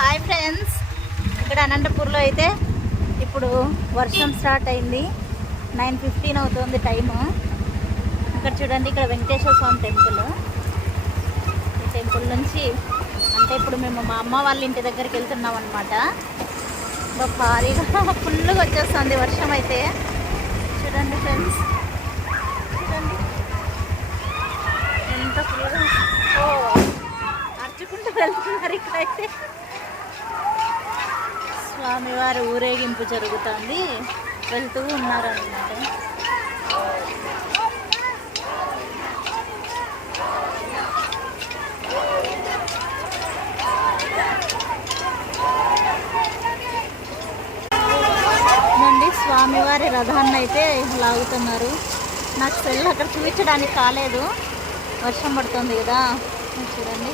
Hi friends, ఇక్కడ అనంతపూర్లో అయితే ఇప్పుడు వర్షం స్టార్ట్ అయింది. 9:15 అవుతుంది టైము. ఇక్కడ చూడండి, ఇక్కడ వెంకటేశ్వర స్వామి టెంపుల్. ఈ టెంపుల్ నుంచి అంటే ఇప్పుడు మేము మా అమ్మ వాళ్ళ ఇంటి దగ్గరికి వెళ్తున్నాం అనమాట. భారీగా ఫుల్గా వచ్చేస్తుంది వర్షం అయితే. చూడండి ఫ్రెండ్స్, చూడండి ఎంత ఫుల్గా అర్చుకుంటూ వెళ్తున్నారు. ఇక్కడైతే స్వామివారి ఊరేగింపు జరుగుతుంది, వెళ్తూ ఉన్నారన్నమాట. స్వామివారి రథాన్ని అయితే లాగుతున్నారు. నాకు సెల్ అక్కడ చూపించడానికి కాలేదు, వర్షం పడుతుంది కదా. చూడండి.